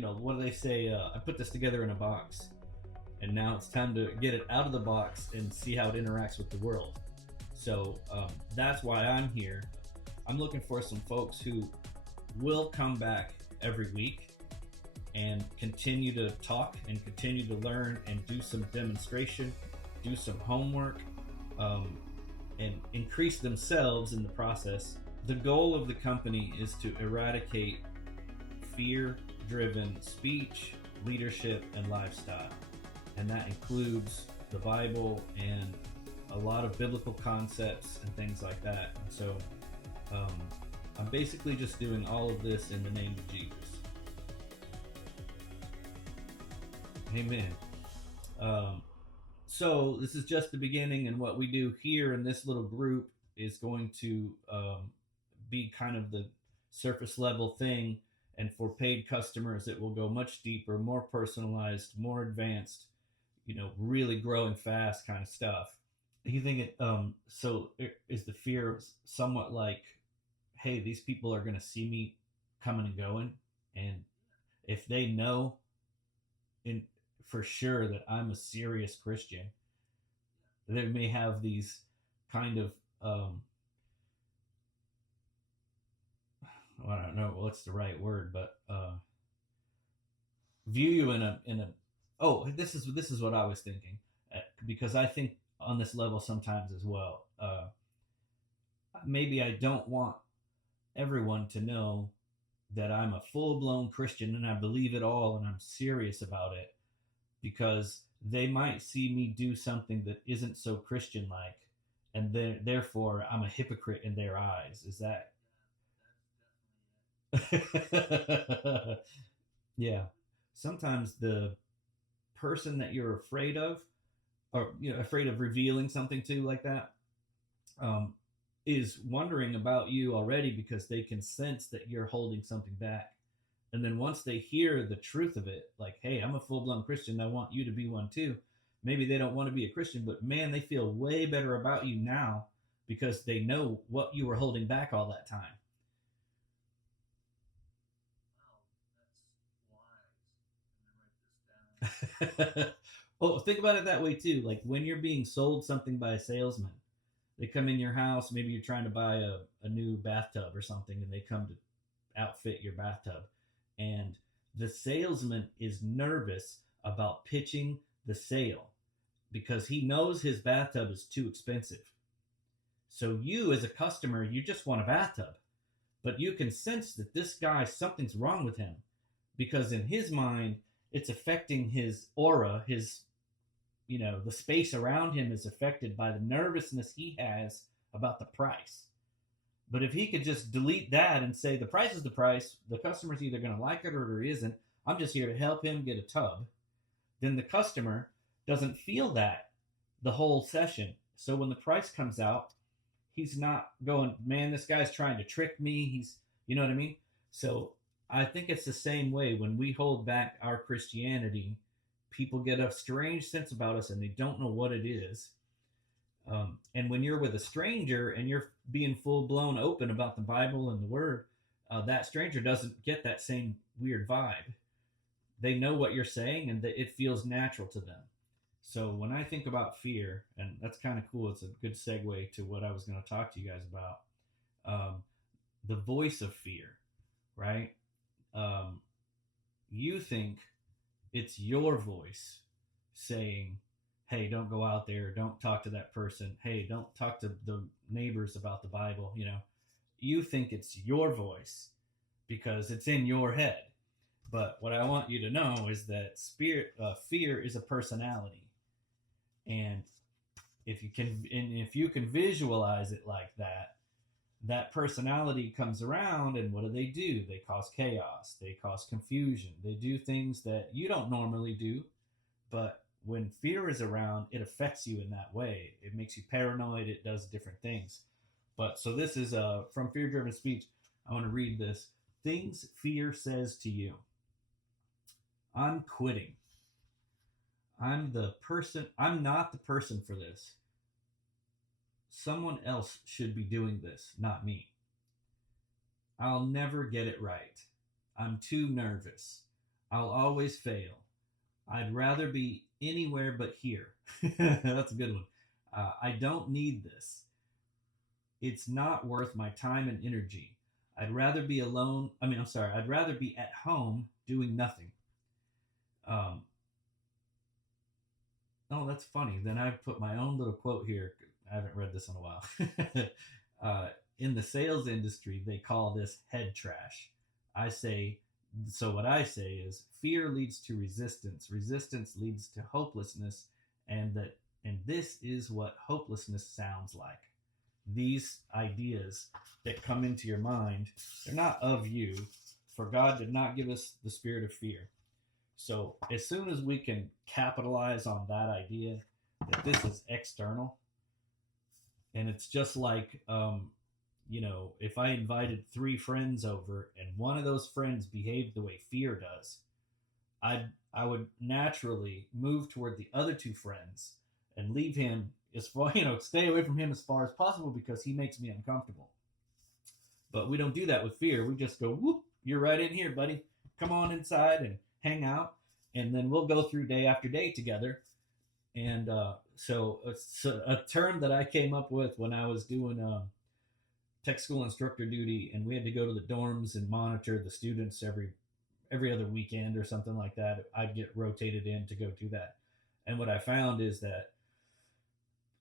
what do they say? I put this together in a box, and now it's time to get it out of the box and see how it interacts with the world. So that's why I'm here. I'm looking for some folks who will come back every week and continue to talk and continue to learn and do some demonstration, do some homework, and increase themselves in the process. The goal of the company is to eradicate fear-driven speech, leadership, and lifestyle. And that includes the Bible and a lot of biblical concepts and things like that. And so I'm basically just doing all of this in the name of Jesus. Amen. So this is just the beginning, and what we do here in this little group is going to be kind of the surface level thing, and for paid customers it will go much deeper, more personalized, more advanced, really growing fast kind of stuff. You think it so is the fear somewhat like, hey, these people are going to see me coming and going, and if they know for sure that I'm a serious Christian, they may have these kind of I don't know what's the right word, but view you in a oh, this is what I was thinking, because I think on this level sometimes as well. Maybe I don't want everyone to know that I'm a full-blown Christian and I believe it all and I'm serious about it, because they might see me do something that isn't so Christian-like, and therefore I'm a hypocrite in their eyes. Is that? Yeah. Sometimes the person that you're afraid of, or afraid of revealing something to like that, is wondering about you already, because they can sense that you're holding something back. And then once they hear the truth of it, like, hey, I'm a full-blown Christian, I want you to be one too. Maybe they don't want to be a Christian, but man, they feel way better about you now because they know what you were holding back all that time. Wow, that's wise. Well, think about it that way too. Like when you're being sold something by a salesman, they come in your house, maybe you're trying to buy a new bathtub or something, and they come to outfit your bathtub. And the salesman is nervous about pitching the sale because he knows his bathtub is too expensive. So you as a customer, you just want a bathtub, but you can sense that this guy, something's wrong with him, because in his mind, it's affecting his aura, the space around him is affected by the nervousness he has about the price. But if he could just delete that and say, the price is the price, the customer's either going to like it or it isn't, I'm just here to help him get a tub, then the customer doesn't feel that the whole session. So when the price comes out, he's not going, man, this guy's trying to trick me. You know what I mean? So I think it's the same way when we hold back our Christianity. People get a strange sense about us and they don't know what it is. And when you're with a stranger and you're being full-blown open about the Bible and the Word, that stranger doesn't get that same weird vibe. They know what you're saying and it feels natural to them. So when I think about fear, and that's kind of cool, it's a good segue to what I was going to talk to you guys about. The voice of fear, right? You think it's your voice saying, hey, don't go out there, don't talk to that person, hey, don't talk to the neighbors about the Bible. You think it's your voice because it's in your head. But what I want you to know is that fear is a personality. And if you can visualize it like that, that personality comes around, and what do? They cause chaos, they cause confusion, they do things that you don't normally do. But when fear is around, it affects you in that way. It makes you paranoid, it does different things. But so this is from Fear Driven Speech. I want to read this. Things fear says to you. I'm quitting. I'm not the person for this. Someone else should be doing this, not me. I'll never get it right. I'm too nervous. I'll always fail. I'd rather be anywhere but here. That's a good one. I don't need this. It's not worth my time and energy. I'd rather be alone. I'm sorry. I'd rather be at home doing nothing. Um, oh, that's funny. Then I put my own little quote here. I haven't read this in a while. uh, in the sales industry, they call this head trash. I say, so what I say is fear leads to resistance. Resistance leads to hopelessness. And this is what hopelessness sounds like. These ideas that come into your mind, they're not of you. For God did not give us the spirit of fear. So as soon as we can capitalize on that idea that this is external, and it's just like, if I invited three friends over and one of those friends behaved the way fear does, I would naturally move toward the other two friends and leave him as far, stay away from him as far as possible because he makes me uncomfortable. But we don't do that with fear. We just go, whoop, you're right in here, buddy. Come on inside and hang out. And then we'll go through day after day together. And so it's a term that I came up with when I was doing tech school instructor duty, and we had to go to the dorms and monitor the students every other weekend or something like that. I'd get rotated in to go do that. And what I found is that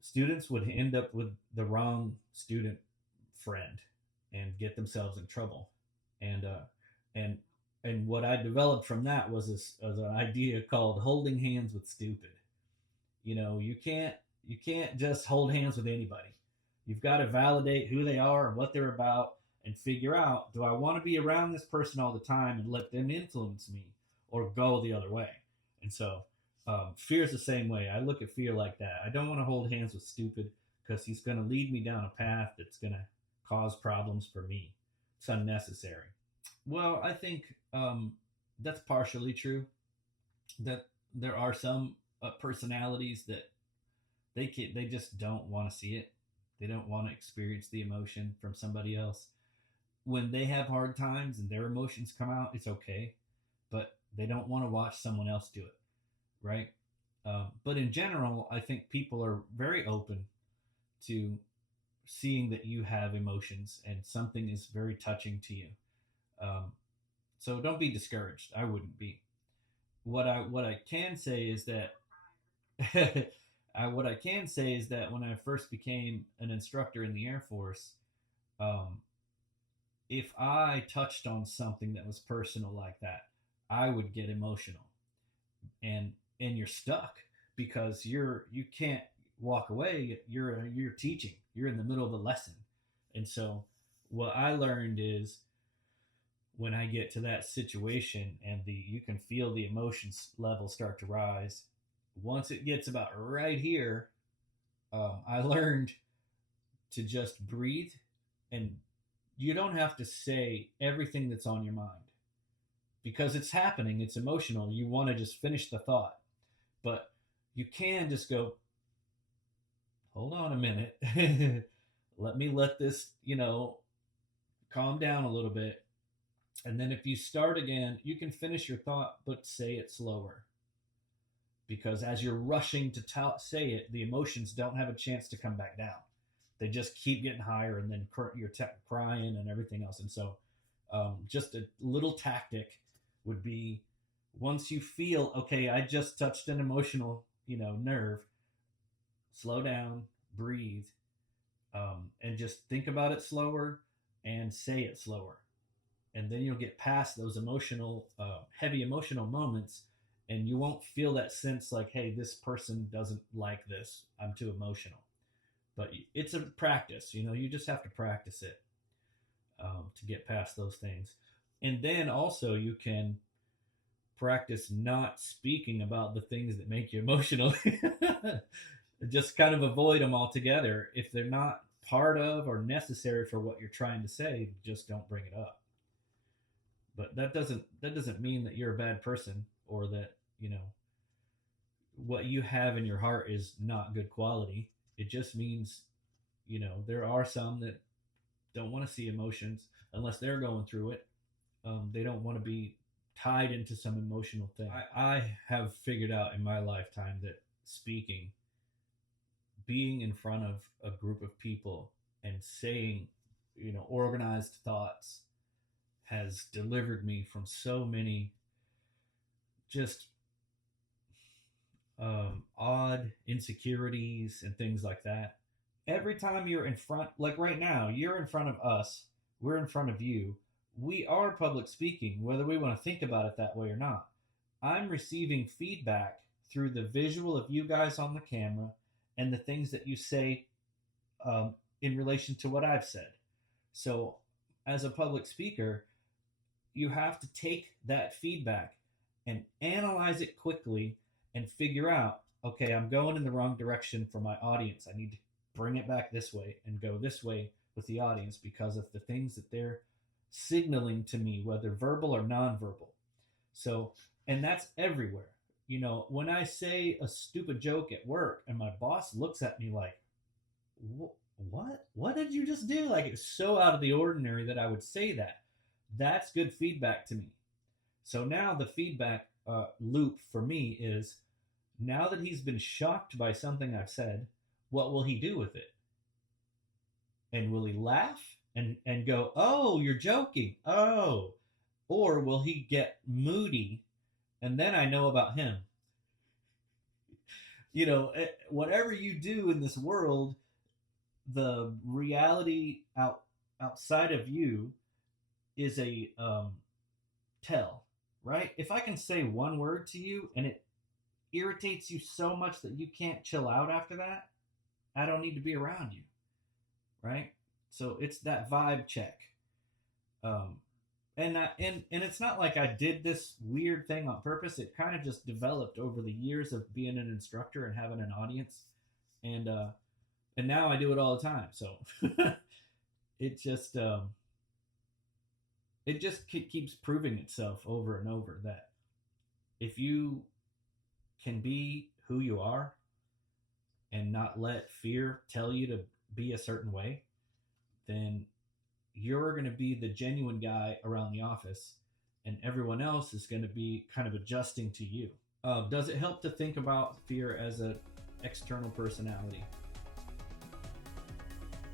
students would end up with the wrong student friend and get themselves in trouble. And and and what I developed from that was an idea called holding hands with stupid. You can't just hold hands with anybody. You've got to validate who they are and what they're about and figure out, do I want to be around this person all the time and let them influence me, or go the other way? And so fear is the same way. I look at fear like that. I don't want to hold hands with stupid because he's going to lead me down a path that's going to cause problems for me. It's unnecessary. Well, I think that's partially true. That there are some personalities that they just don't want to see it. They don't want to experience the emotion from somebody else. When they have hard times and their emotions come out, it's okay, but they don't want to watch someone else do it, right? But in general, I think people are very open to seeing that you have emotions and something is very touching to you. Um, so don't be discouraged. I wouldn't be. What I can say is that what I can say is that when I first became an instructor in the Air Force, um, if I touched on something that was personal like that, I would get emotional, and you're stuck because you can't walk away. You're teaching. You're in the middle of a lesson, and so what I learned is when I get to that situation and the you can feel the emotions level start to rise. Once it gets about right here, I learned to just breathe, and you don't have to say everything that's on your mind because it's happening. It's emotional. You want to just finish the thought, but you can just go, hold on a minute. Let this, calm down a little bit. And then if you start again, you can finish your thought, but say it slower. Because as you're rushing to say it, the emotions don't have a chance to come back down. They just keep getting higher, and then you're crying and everything else. And so, just a little tactic would be, once you feel okay, I just touched an emotional, nerve. Slow down, breathe, and just think about it slower and say it slower, and then you'll get past those emotional, heavy emotional moments, and you won't feel that sense like, hey, this person doesn't like this. I'm too emotional. But it's a practice. You just have to practice it to get past those things. And then also you can practice not speaking about the things that make you emotional. Just kind of avoid them altogether. If they're not part of or necessary for what you're trying to say, just don't bring it up. But that doesn't mean that you're a bad person, or that what you have in your heart is not good quality. It just means there are some that don't want to see emotions unless they're going through it. They don't want to be tied into some emotional thing. I have figured out in my lifetime that speaking, being in front of a group of people and saying, organized thoughts has delivered me from so many just odd insecurities and things like that. Every time you're in front, like right now, you're in front of us, we're in front of you. We are public speaking, whether we want to think about it that way or not. I'm receiving feedback through the visual of you guys on the camera and the things that you say in relation to what I've said. So, as a public speaker, you have to take that feedback and analyze it quickly and figure out, okay, I'm going in the wrong direction for my audience. I need to bring it back this way and go this way with the audience because of the things that they're signaling to me, whether verbal or nonverbal. So, and that's everywhere. When I say a stupid joke at work and my boss looks at me like, what did you just do? Like, it's so out of the ordinary that I would say that. That's good feedback to me. So now the feedback loop for me is, now that he's been shocked by something I've said, what will he do with it? And will he laugh and go, oh, you're joking? Oh. Or will he get moody and then I know about him? Whatever you do in this world, the reality outside of you is a tell, right? If I can say one word to you and it irritates you so much that you can't chill out after that, I don't need to be around you, right? So it's that vibe check. And it's not like I did this weird thing on purpose. It kind of just developed over the years of being an instructor and having an audience, and now I do it all the time. So it just keeps proving itself over and over that if you can be who you are and not let fear tell you to be a certain way, then you're going to be the genuine guy around the office, and everyone else is going to be kind of adjusting to you. Does it help to think about fear as an external personality?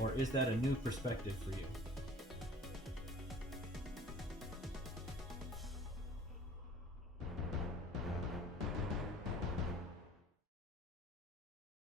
Or is that a new perspective for you?